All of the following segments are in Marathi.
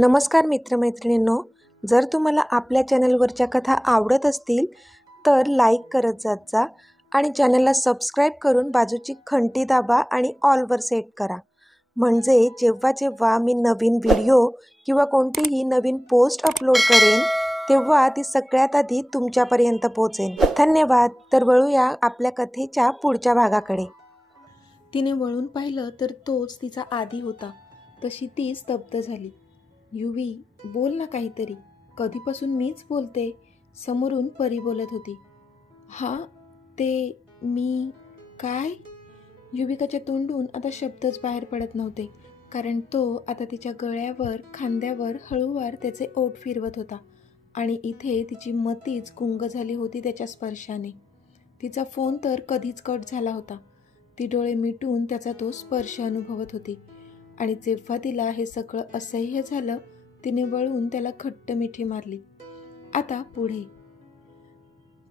नमस्कार मित्रमैत्रिणींनो, जर तुम्हाला आपल्या चॅनलवरच्या कथा आवडत असतील तर लाईक करत जात जा आणि चॅनलला सबस्क्राईब करून बाजूची घंटी दाबा आणि ऑलवर सेट करा. म्हणजे जेव्हा जेव्हा मी नवीन व्हिडिओ किंवा कोणतीही नवीन पोस्ट अपलोड करेन तेव्हा ती सगळ्यात आधी तुमच्यापर्यंत पोहोचेल. धन्यवाद. तर वळूया आपल्या कथेच्या पुढच्या भागाकडे. तिने वळून पाहिलं तर तोच तिचा आदी होता. तशी ती स्तब्ध झाली. युवी, बोल ना काहीतरी. कधीपासून मीच बोलते. समोरून परी बोलत होती. हां, ते मी काय? युविकाच्या तोंडून आता शब्दच बाहेर पडत नव्हते, कारण तो आता तिच्या गळ्यावर, खांद्यावर हळूवार त्याचे ओठ फिरवत होता आणि इथे तिची मतीच गुंग झाली होती त्याच्या स्पर्शाने. तिचा फोन तर कधीच कट झाला होता. ती डोळे मिटून त्याचा तो स्पर्श अनुभवत होती आणि जेव्हा तिला हे सगळं असह्य झालं तिने वळून त्याला घट्ट मिठी मारली. आता पुढे.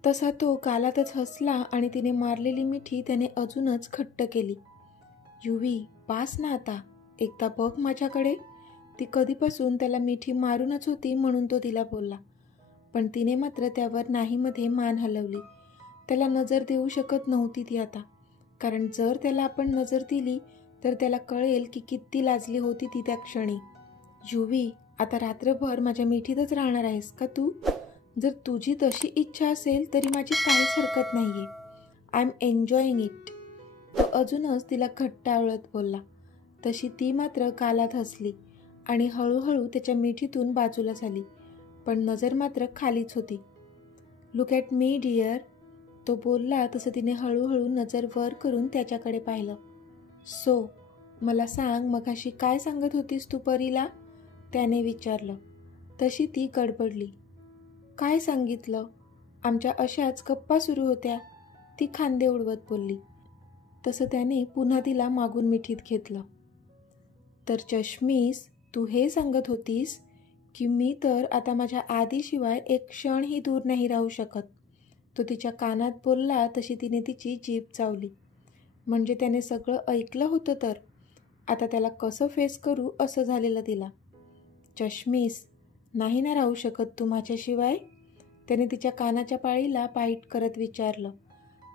तसा तो गालातच हसला आणि तिने मारलेली मिठी त्याने अजूनच घट्ट केली. युवी, पास ना आता. एकदा बघ माझ्याकडे. ती कधीपासून त्याला मिठी मारूनच होती म्हणून तो तिला बोलला. पण तिने मात्र त्यावर नाहीमध्ये मान हलवली. त्याला नजर देऊ शकत नव्हती ती आता, कारण जर त्याला आपण नजर दिली तर त्याला कळेल की किती लाजली होती ती त्या क्षणी. युवी, आता रात्रभर माझ्या मिठीतच राहणार आहेस का तू? जर तुझी तशी इच्छा असेल तरी माझी काहीच हरकत नाही आहे. I am enjoying it. तो अजूनच तिला घट्ट आवळत बोलला. तशी ती मात्र गालात हसली आणि हळूहळू त्याच्या मिठीतून बाजूला झाली, पण नजर मात्र खालीच होती. Look at me dear. तो बोलला तसं तिने हळूहळू नजर वर करून त्याच्याकडे पाहिलं. सो, मला सांग, मगाशी काय सांगत होतीस तू परीला? त्याने विचारलं. तशी ती गडबडली. काय सांगितलं? आमच्या अशाच गप्पा सुरू होत्या, ती खांदे उडवत बोलली. तसं त्याने पुन्हा तिला मागून मिठीत घेतलं. तर चष्मीस, तू हे सांगत होतीस की मी तर आता माझ्या आधीशिवाय एक क्षणही दूर नाही राहू शकत. तो तिच्या कानात बोलला तशी तिने तिची जीभ चावली. म्हणजे त्याने सगळं ऐकलं होतं तर आता त्याला कसं फेस करू असं झालेलं तिला. चष्मीस, नाही ना राहू शकत तू माझ्याशिवाय? त्याने तिच्या कानाच्या पाळीला बाईट करत विचारलं.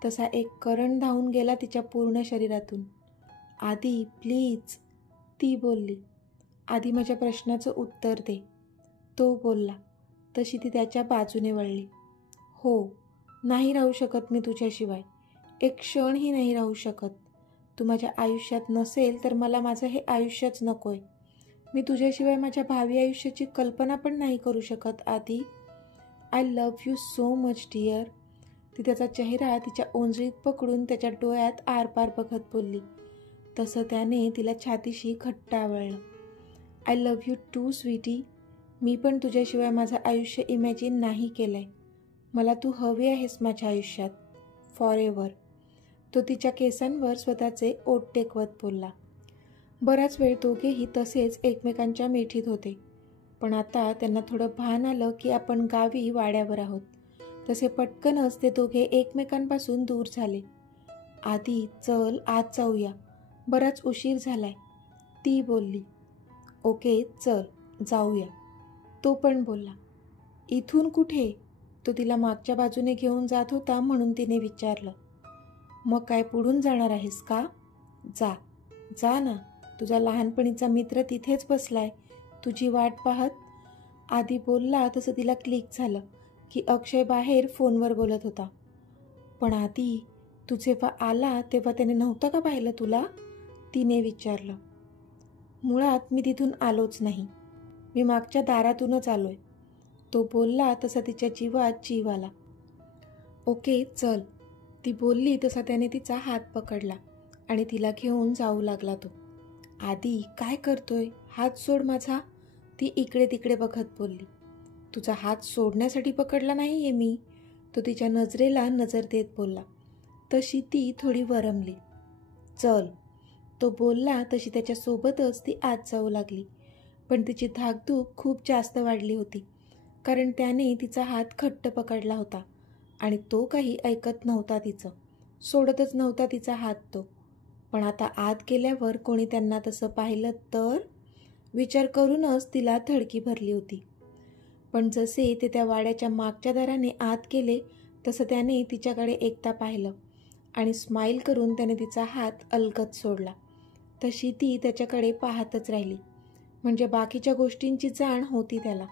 तसा एक करंट धावून गेला तिच्या पूर्ण शरीरातून. आदी, प्लीज, ती बोलली. आधी माझ्या प्रश्नाचं उत्तर दे, तो बोलला. तशी ती त्याच्या बाजूने वळली. हो, नाही राहू शकत मी तुझ्याशिवाय. एक क्षणही नाही राहू शकत. तू माझ्या आयुष्यात नसेल तर मला माझं हे आयुष्यच नकोय. मी तुझ्याशिवाय माझ्या भावी आयुष्याची कल्पना पण नाही करू शकत आदी. I love you so much dear. ती त्याचा चेहरा तिच्या ओंजळीत पकडून त्याच्या डोळ्यात आरपार बघत बोलली. तसं त्याने तिला छातीशी घट्ट आवळलं. I love you too sweetie. मी पण तुझ्याशिवाय माझं आयुष्य इमॅजिन नाही केलंय. मला तू हवी आहेस माझ्या आयुष्यात, फॉर एव्हर. तो तिच्या केसांवर स्वतःचे ओठ टेकवत बोलला. बराच वेळ दोघेही तसेच एकमेकांच्या मिठीत होते. पण आता त्यांना थोडं भान आलं की आपण गावी वाड्यावर आहोत. तसे पटकनच ते दोघे एकमेकांपासून दूर झाले. आदी, चल आत जाऊया, बराच उशीर झालाय, ती बोलली. ओके, चल जाऊया, तो पण बोलला. इथून कुठे? तो तिला मागच्या बाजूने घेऊन जात होता म्हणून तिने विचारलं. मग काय पुढून जाणार आहेस का? जा जा ना, तुझा लहानपणीचा मित्र तिथेच बसलाय तुझी वाट पाहत. आधी बोलला तसं तिला क्लिक झालं की अक्षय बाहेर फोनवर बोलत होता. पण आधी, तू जेव्हा आला तेव्हा त्याने नव्हतं का पाहिलं तुला? तिने विचारलं. मुळात मी तिथून आलोच नाही, मी मागच्या दारातूनच आलोय, तो बोलला. तसा तिच्या जीवात जीव आला. ओके चल, ती बोलली. तसा त्याने तिचा हात पकडला आणि तिला घेऊन जाऊ लागला तो. आदी, काय करतोय? हात सोड माझा, ती इकडे तिकडे बघत बोलली. तुझा हात सोडण्यासाठी पकडला नाही आहे मी, तो तिच्या नजरेला नजर देत बोलला. तशी ती थोडी वरमली. चल, तो बोलला. तशी त्याच्यासोबतच ती आत जाऊ लागली. पण तिची धाकधूक खूप जास्त वाढली होती, कारण त्याने तिचा हात घट्ट पकडला होता आणि तो काही ऐकत नव्हता तिचं, सोडतच नव्हता तिचा हात तो. पण आता आत गेल्यावर कोणी त्यांना तसं पाहिलं तर विचार करूनच तिला धडकी भरली होती. पण जसे ते त्या वाड्याच्या मागच्या दाराने आत गेले तसं त्याने तिच्याकडे एकदा पाहिलं आणि स्माईल करून त्याने तिचा हात अलगद सोडला. तशी ती त्याच्याकडे पाहतच राहिली. म्हणजे बाकीच्या गोष्टींची जाण होती त्याला.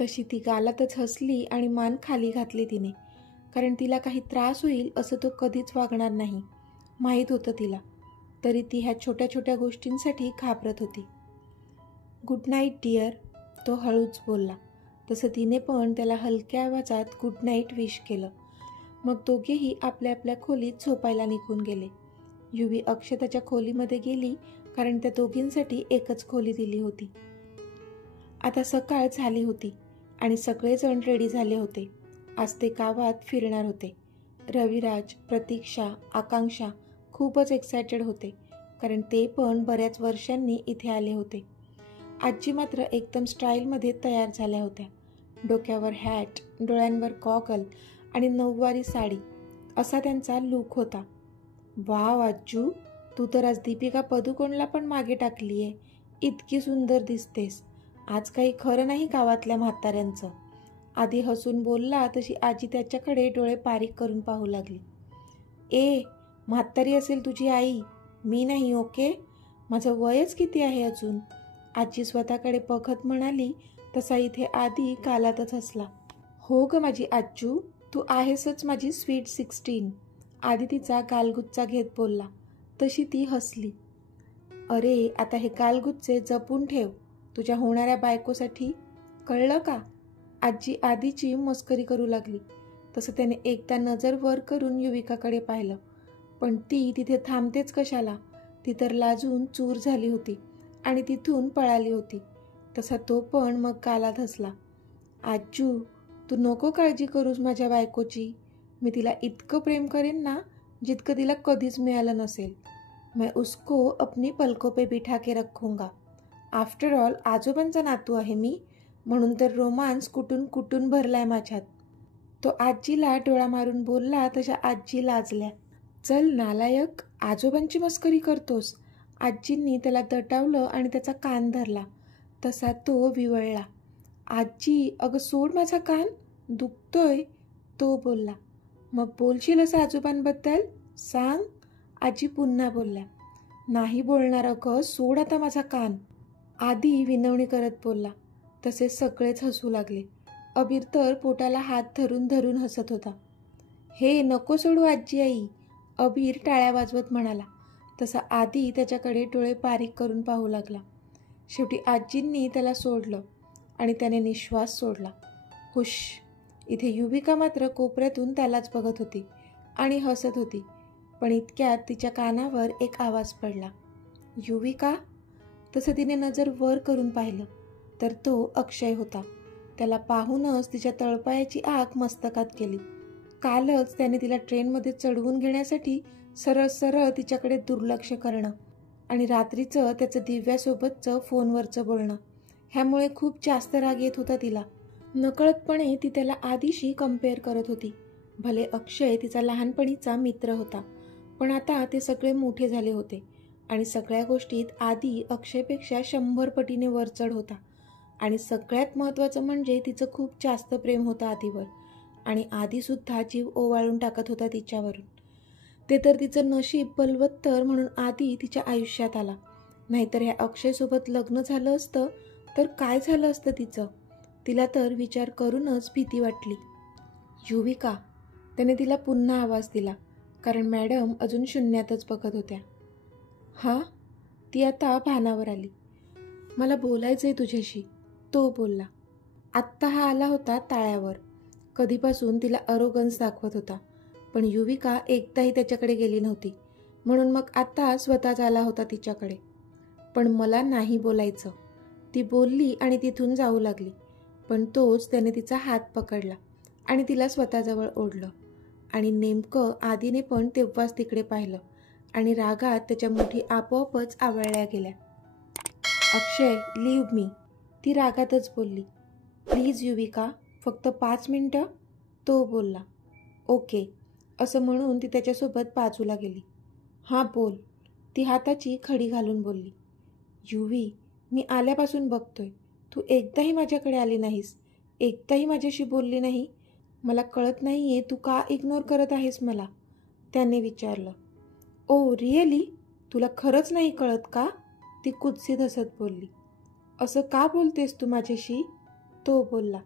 तशी ती गालातच हसली आणि मान खाली घातली तिने, कारण तिला काही त्रास होईल असं तो कधीच वागणार नाही माहीत होतं तिला. तरी ती ह्या छोट्या छोट्या गोष्टींसाठी घाबरत होती. गुड नाईट डिअर, तो हळूच बोलला. तसं तिने पण त्याला हलक्या आवाजात गुड नाईट विश केलं. मग दोघेही आपल्या आपल्या खोलीत झोपायला निघून गेले. युवी अक्षताच्या खोलीमध्ये गेली, कारण त्या दोघींसाठी एकच खोली दिली होती. आता सकाळ झाली होती आणि सगळेजण रेडी झाले होते. आज ते गावात फिरणार होते. रविराज, प्रतीक्षा, आकांक्षा खूपच एक्सायटेड होते, कारण ते पण बऱ्याच वर्षांनी इथे आले होते. आजी मात्र एकदम स्टाईलमध्ये तयार झाल्या होत्या. डोक्यावर हॅट, डोळ्यांवर गॉगल आणि नऊवारी साडी असा त्यांचा लूक होता. वाव आज्जू, तू तर आज दीपिका पदुकोणला पण मागे टाकली आहे. इतकी सुंदर दिसतेस. आज काही खरं नाही गावातल्या म्हाताऱ्यांचं. आधी हसून बोलला तशी आजी त्याच्याकडे डोळे बारीक करून पाहू लागली. ए, म्हातारी असेल तुझी आई, मी नाही. ओके, माझं वयच किती आहे अजून? आजी स्वतःकडे बघत म्हणाली. तसा इथे आधी गालातच हसला. हो ग माझी आज्जू, तू आहेसच माझी स्वीट 16. आधी तिचा गालगुच्चा घेत बोलला. तशी ती हसली. अरे, आता हे गालगुच्चे जपून ठेव तुझ्या होणाऱ्या बायकोसाठी, कळलं का? आजी आधीची मस्करी करू लागली. तसं त्याने एकदा नजर वर करून युविकाकडे पाहिलं, पण ती तिथे थांबतेच कशाला? ती तर लाजून चूर झाली होती आणि तिथून पळाली होती. तसा तो पण मग गालात हसला. आज्जू, तू नको काळजी करूस माझ्या बायकोची. मी तिला इतकं प्रेम करेन ना, जितकं तिला कधीच मिळालं नसेल. मैं उसको अपनी पलकों पे बिठा के रखूंगा. आफ्टर ऑल आजोबांचा नातू आहे मी, म्हणून तर रोमांस कुठून कुठून भरलाय माझ्यात. तो आजीला डोळा मारून बोलला तशा आजी लाजल्या. चल नालायक, आजोबांची मस्करी करतोस. आजींनी त्याला दटावलं आणि त्याचा कान धरला. तसा तो विवळला. आजी, अगं सोड माझा कान, दुखतोय, तो बोलला. मग बोलशील असं आजोबांबद्दल? सांग. आजी पुन्हा बोलल्या. नाही बोलणार अगं, सोड आता माझा कान. आधी विनवणी करत बोलला. तसे सगळेच हसू लागले. अबीर तर पोटाला हात धरून धरून हसत होता. हे नको सोडू आजी आई, अबीर टाळ्या वाजवत म्हणाला. तसा आधी त्याच्याकडे डोळे बारीक करून पाहू लागला. शेवटी आजींनी त्याला सोडलं आणि त्याने निश्वास सोडला. हुश. इथे युविका मात्र कोपऱ्यातून त्यालाच बघत होती आणि हसत होती. पण इतक्यात तिच्या कानावर एक आवाज पडला. युविका? तसं तिने नजर वर करून पाहिलं तर तो अक्षय होता. त्याला पाहूनच तिच्या तळपायाची आग मस्तकात गेली. कालच त्याने तिला ट्रेनमध्ये चढवून घेण्यासाठी सरळ सरळ तिच्याकडे दुर्लक्ष करणं आणि रात्रीचं त्याचं दिव्यासोबतचं फोनवरचं बोलणं, ह्यामुळे खूप जास्त राग येत होता तिला. नकळतपणे ती त्याला आधीशी कंपेअर करत होती. भले अक्षय तिचा लहानपणीचा मित्र होता, पण आता ते सगळे मोठे झाले होते आणि सगळ्या गोष्टीत आधी अक्षयपेक्षा 100 पटीने वरचढ होता. आणि सगळ्यात महत्त्वाचं म्हणजे तिचं खूप जास्त प्रेम होतं आधीवर आणि आधीसुद्धा जीव ओवाळून टाकत होता तिच्यावरून. ते तर तिचं नशीब बलवत्तर म्हणून आधी तिच्या आयुष्यात आला. नाहीतर ह्या अक्षयसोबत लग्न झालं असतं तर काय झालं असतं तिचं? तिला तर विचार करूनच भीती वाटली. युविका, त्याने तिला पुन्हा आवाज दिला, कारण मॅडम अजून शून्यातच बघत होत्या. हां, ती आता भानावर आली. मला बोलायचं आहे तुझ्याशी, तो बोलला. आत्ता हा आला होता ताळ्यावर. कधीपासून तिला अरोगन्स दाखवत होता, पण युविका एकदाही त्याच्याकडे गेली नव्हती, म्हणून मग आता स्वतःच आला होता तिच्याकडे. पण मला नाही बोलायचं, ती बोलली आणि तिथून जाऊ लागली. पण तोच त्याने तिचा हात पकडला आणि तिला स्वतःजवळ ओढलं. आणि नेमकं आधीने पण तेव्हाच तिकडे पाहिलं आणि रागात त्याच्या मुठी आपोआपच आवळल्या गेल्या. अक्षय, लीव्ह मी, ती रागातच बोलली. प्लीज युविका, फक्त 5 मिनटं, तो बोलला. ओके, असं म्हणून ती त्याच्यासोबत बाजूला गेली. हां बोल, ती हाताची खडी घालून बोलली. युवी, मी आल्यापासून बघतोय, तू एकदाही माझ्याकडे आली नाहीस, एकदाही माझ्याशी बोलली नाही. मला कळत नाही आहे तू का इग्नोर करत आहेस मला, त्याने विचारलं. ओ रिअली, तुला खरंच नाही कळत का, ती कुत्सित हसत बोलली. असं का बोलतेस तू माझ्याशी, तो बोलला.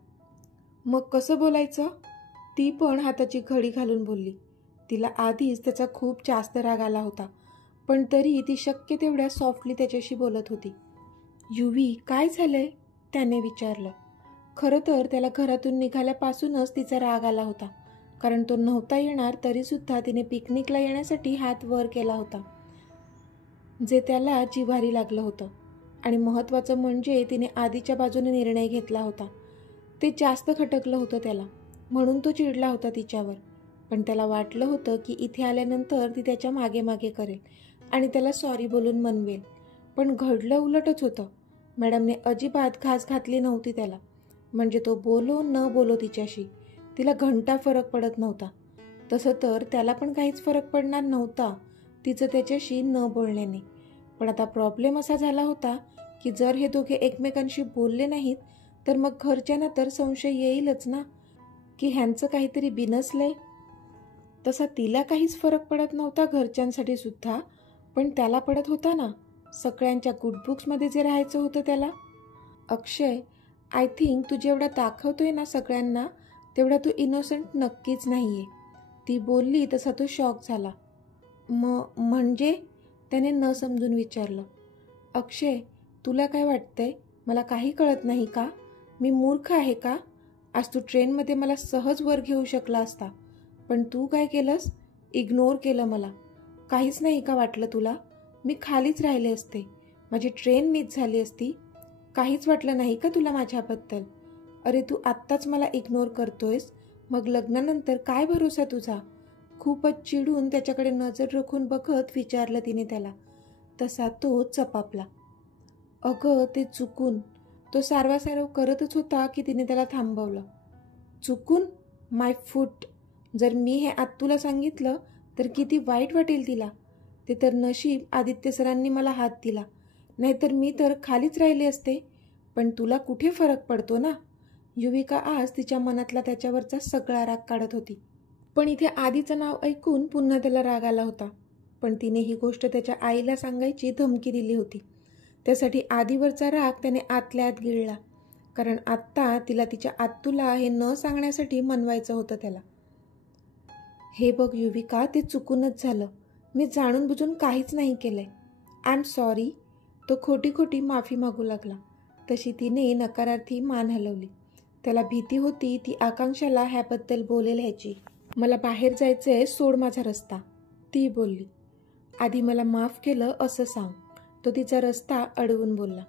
मग कसं बोलायचं, ती पण हाताची घडी घालून बोलली. तिला आधीच त्याचा खूप जास्त राग आला होता, पण तरी ती शक्य तेवढ्या सॉफ्टली त्याच्याशी बोलत होती. युवी काय झालंय, त्याने विचारलं. खरं तर त्याला घरातून निघाल्यापासूनच तिचा राग आला होता, कारण तो नव्हता येणार तरीसुद्धा तिने पिकनिकला येण्यासाठी हात वर केला होता, जे त्याला जिव्हारी लागलं होतं. आणि महत्त्वाचं म्हणजे तिने आधीच्या बाजूने निर्णय घेतला होता. ते जास्त खटकलं होतं त्याला, म्हणून तो चिडला होता तिच्यावर. पण त्याला वाटलं होतं की इथे आल्यानंतर ती त्याच्या मागे मागे करेल आणि त्याला सॉरी बोलून मनवेल. पण घडलं उलटच होतं. मॅडमने अजिबात घास घातली नव्हती त्याला. म्हणजे तो बोलो न बोलो तिच्याशी तिला घंटा फरक पडत नव्हता. तसं तर त्याला पण काहीच फरक पडणार नव्हता तिचं त्याच्याशी न बोलण्याने. पण आता प्रॉब्लेम असा झाला होता की जर हे दोघे एकमेकांशी बोलले नाहीत तर मग घरच्यांना तर संशय येईलच ना की ह्यांचं काहीतरी बिनसलंय. तसा तिला काहीच फरक पडत नव्हता घरच्यांसाठी सुद्धा, पण त्याला पडत होता ना, सगळ्यांच्या गुड बुक्समध्ये जे राहायचं होतं त्याला. अक्षय, आय थिंक तू जेवढा दाखवतोय ना सगळ्यांना तेवढा तू इनोसंट नक्कीच नाही आहे, ती बोलली. तसा तो शॉक झाला. म्हणजे, त्याने न समजून विचारलं. अक्षय, तुला काय वाटतंय, मला काही कळत नाही का, मी मूर्ख आहे का? आज तू ट्रेनमध्ये मला सहज वर घेऊ शकला असता, पण तू काय केलंस, इग्नोर केलं मला. काहीच नाही का वाटलं तुला, मी खालीच राहिले असते, माझी ट्रेन मिस झाली असती. काहीच वाटलं नाही का तुला माझ्याबद्दल? अरे तू आत्ताच मला इग्नोर करतोयस, मग लग्नानंतर काय भरोसा तुझा? खूपच चिडून त्याच्याकडे नजर राखून बघत विचारलं तिने त्याला. तसा तो चपापला. अगं ते चुकून, तो सारवासारव करतच होता की तिने त्याला थांबवलं. चुकून? माय फूट. जर मी हे आत तुला सांगितलं तर किती वाईट वाटेल तिला. ते तर नशीब आदित्य सरांनी मला हात दिला, नाहीतर मी तर खालीच राहिले असते. पण तुला कुठे फरक पडतो ना. युविका आज तिच्या मनातला त्याच्यावरचा सगळा राग काढत होती. पण इथे आधीचं नाव ऐकून पुन्हा त्याला राग आला होता. पण तिने ही गोष्ट त्याच्या आईला सांगायची धमकी दिली होती. त्यासाठी आधीवरचा राग त्याने आतल्या आत गिळला, कारण आत्ता तिला तिच्या आत्तूला हे न सांगण्यासाठी मनवायचं होतं त्याला. हे बघ युविका, ते चुकूनच झालं, मी जाणून बुजून काहीच नाही केलंय. I am sorry. तो खोटी खोटी माफी मागू लागला. तशी तिने नकारार्थी मान हलवली. त्याला भीती होती ती आकांक्षाला ह्याबद्दल बोलेल ह्याची. मला बाहेर जायचंय, सोड माझा रस्ता, ती बोलली. आधी मला माफ केलं असं सांग, तो तिचा रस्ता अडवून बोलला.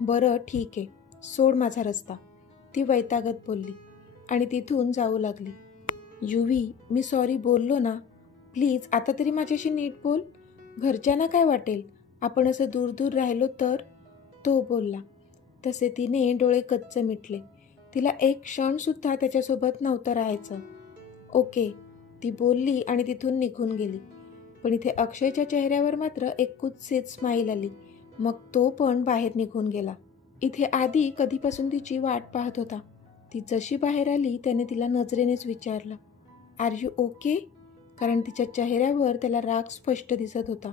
बरं ठीक आहे, सोड माझा रस्ता, ती वैतागत बोलली आणि तिथून जाऊ लागली. युवी, मी सॉरी बोललो ना, प्लीज आता तरी माझ्याशी नीट बोल. घरच्यांना काय वाटेल आपण असं दूर दूर राहिलो तर, तो बोलला. तसे तिने डोळे कच्च मिटले. तिला एक क्षणसुद्धा त्याच्यासोबत नव्हतं राहायचं. ओके, ती बोलली आणि तिथून निघून गेली. पण इथे अक्षयच्या चेहऱ्यावर मात्र एक कुत्सित स्माईल आली. मग तो पण बाहेर निघून गेला. इथे आधी कधीपासून तिची वाट पाहत होता. ती जशी बाहेर आली त्याने तिला नजरेनेच विचारलं, आर यू ओके? कारण तिच्या चेहऱ्यावर त्याला राग स्पष्ट दिसत होता.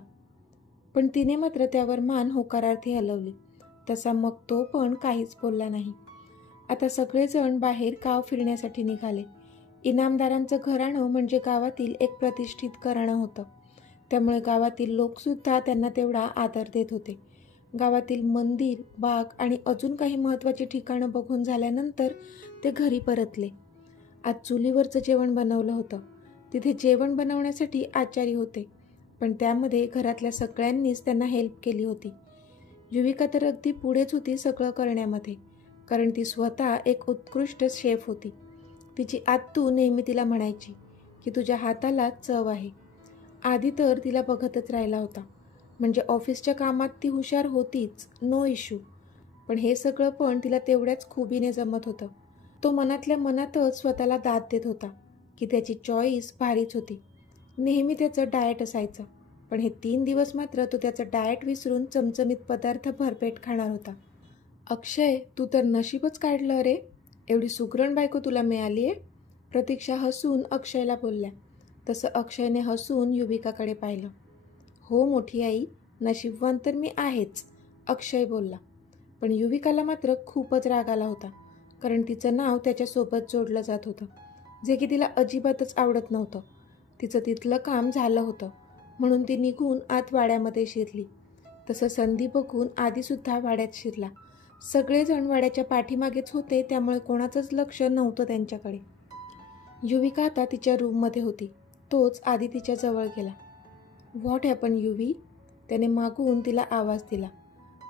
पण तिने मात्र त्यावर मान होकारार्थी हलवली. तसा मग तो पण काहीच बोलला नाही. आता सगळेजण बाहेर गाव फिरण्यासाठी निघाले. इनामदारांचं घराणं म्हणजे गावातील एक प्रतिष्ठित घराणं होतं, त्यामुळे गावातील लोकसुद्धा त्यांना तेवढा आदर देत होते. गावातील मंदिर, बाग आणि अजून काही महत्त्वाची ठिकाणं बघून झाल्यानंतर ते घरी परतले. आज चुलीवरचं जेवण बनवलं होतं. तिथे जेवण बनवण्यासाठी आचारी होते, पण त्यामध्ये घरातल्या सगळ्यांनीच त्यांना हेल्प केली होती. युविका तर अगदी पुढेच होती सगळं करण्यामध्ये, कारण ती स्वतः एक उत्कृष्ट शेफ होती. तिची आत्तू नेहमी तिला म्हणायची की तुझ्या हाताला चव आहे. आधी तर तिला बघतच राहिला होता, म्हणजे ऑफिसच्या कामात ती हुशार होतीच, नो इश्यू. पण हे सगळं पण तिला तेवढ्याच खुबीने जमत होतं. तो मनातल्या मनातच स्वतःला दाद देत होता की त्याची चॉईस भारीच होती. नेहमी त्याचं डाएट असायचं, पण हे 3 दिवस मात्र तो त्याचं डाएट विसरून चमचमीत पदार्थ भरपेट खाणार होता. अक्षय, तू तर नशीबच काढलं रे. एवढी सुगरण बायको तुला मिळाली आहे. प्रतीक्षा हसून अक्षयला बोलल्या. तसं अक्षयने हसून युविकाकडे पाहिलं. हो मोठी आई, नशीबवान तर मी आहेच, अक्षय बोलला. पण युविकाला मात्र खूपच राग आला होता, कारण तिचं नाव त्याच्यासोबत जोडलं जात होतं, जे की तिला अजिबातच आवडत नव्हतं. तिचं तिथलं काम झालं होतं म्हणून ती निघून आत वाड्यामध्ये शिरली. तसं संधी बघून आधीसुद्धा वाड्यात शिरला. सगळेजण वाड्याच्या पाठीमागेच होते, त्यामुळे कोणाचंच लक्ष नव्हतं त्यांच्याकडे. युविका आता तिच्या रूममध्ये होती. तोच आधी तिच्या जवळ गेला. व्हॉट हॅपन युवी, त्याने मागून तिला आवाज दिला.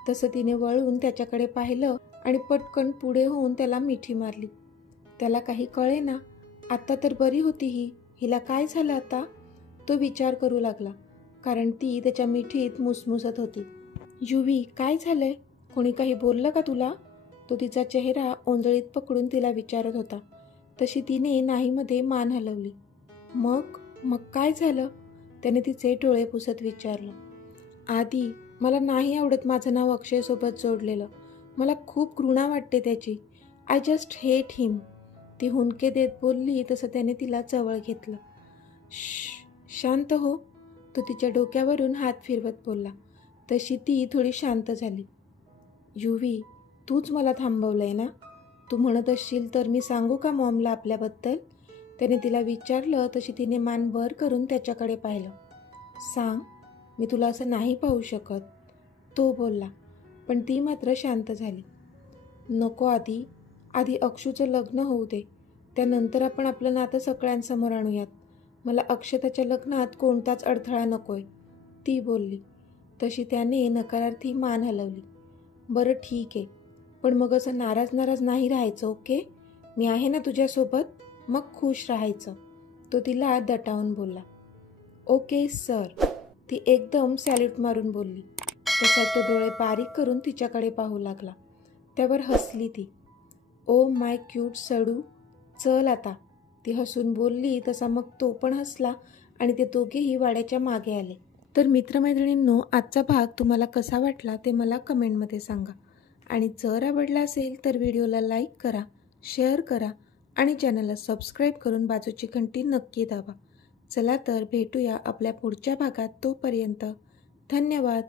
तसं तिने वळून त्याच्याकडे पाहिलं आणि पटकन पुढे होऊन त्याला मिठी मारली. त्याला काही कळेना. आत्ता तर बरी होती हिला काय झालं आता, तो विचार करू लागला, कारण ती त्याच्या मिठीत मुसमुसत होती. युवी, काय झालंय? कोणी काही बोललं का तुला? तो तिचा चेहरा ओंजळीत पकडून तिला विचारत होता. तशी तिने नाहीमध्ये मान हलवली. मग काय झालं? त्याने तिचे डोळे पुसत विचारलं. आधी, मला नाही आवडत माझं नाव अक्षयसोबत जोडलेलं. मला खूप घृणा वाटते त्याची. आय जस्ट हेट हिम, ती हुंदके देत बोलली. तसं त्याने तिला जवळ घेतलं. शांत हो, तो तिच्या डोक्यावरून हात फिरवत बोलला. तशी ती थोडी शांत झाली. युवी, तूच मला थांबवलंय ना? तू म्हणत असशील तर मी सांगू का मॉमला आपल्याबद्दल? त्याने तिला विचारलं. तशी तिने मान वर करून त्याच्याकडे पाहिलं. सांग, मी तुला असं नाही पाहू शकत, तो बोलला. पण ती मात्र शांत झाली. नको आधी अक्षूचं लग्न होऊ दे, त्यानंतर आपण आपलं नातं सगळ्यांसमोर आणूयात. मला अक्षताच्या लग्नात कोणताच अडथळा नकोय, ती बोलली. तशी त्याने नकारार्थी मान हलवली. बरं ठीक आहे, पण मग असं नाराज नाही राहायचं, ओके? मी आहे ना तुझ्यासोबत, मग खुश राहायचं, तो तिला दटावून बोलला. ओके सर, ती एकदम सॅल्यूट मारून बोलली. तसा तो डोळे बारीक करून तिच्याकडे पाहू लागला. त्यावर हसली ती. ओ माय क्यूट सडू, चल आता, ती हसून बोलली. तसा मग तो पण हसला आणि ते दोघेही वाड्याच्या मागे आले. तर मित्रमैत्रिणींनो, आजचा भाग तुम्हाला कसा वाटला ते मला कमेंटमध्ये सांगा. आणि जर आवडला असेल तर व्हिडिओला लाईक करा, शेअर करा आणि चॅनलला सबस्क्राईब करून बाजूची घंटी नक्की दाबा. चला तर भेटूया आपल्या पुढच्या भागात. तोपर्यंत धन्यवाद.